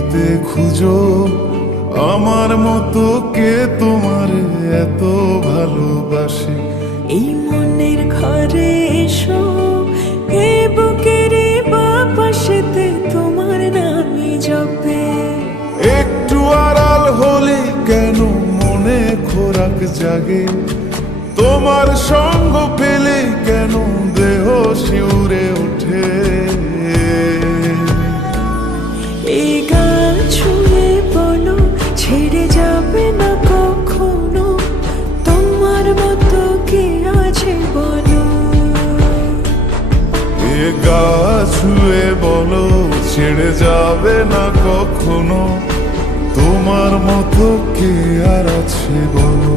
পৃথিবীতে খুঁজো আমার মতো কে তোমার এত ভালোবাসে। এই মনের ঘরে এসো, এই বুকের বাপাশেতে তোমার নামই জপে। একটু আড়াল হলে কেন মনে খোরাক জাগে, তোমার সঙ্গ পেলে কেন দেহ শিউরে ওঠে। এই গান ছুঁয়ে বলো ছেড়ে যাবে না কখনো, তোমার মতো কে আছে বলো। এ গা ছুঁয়ে বলো ছেড়ে যাবে না কখনো, তোমার মতো কে আর আছে বলো।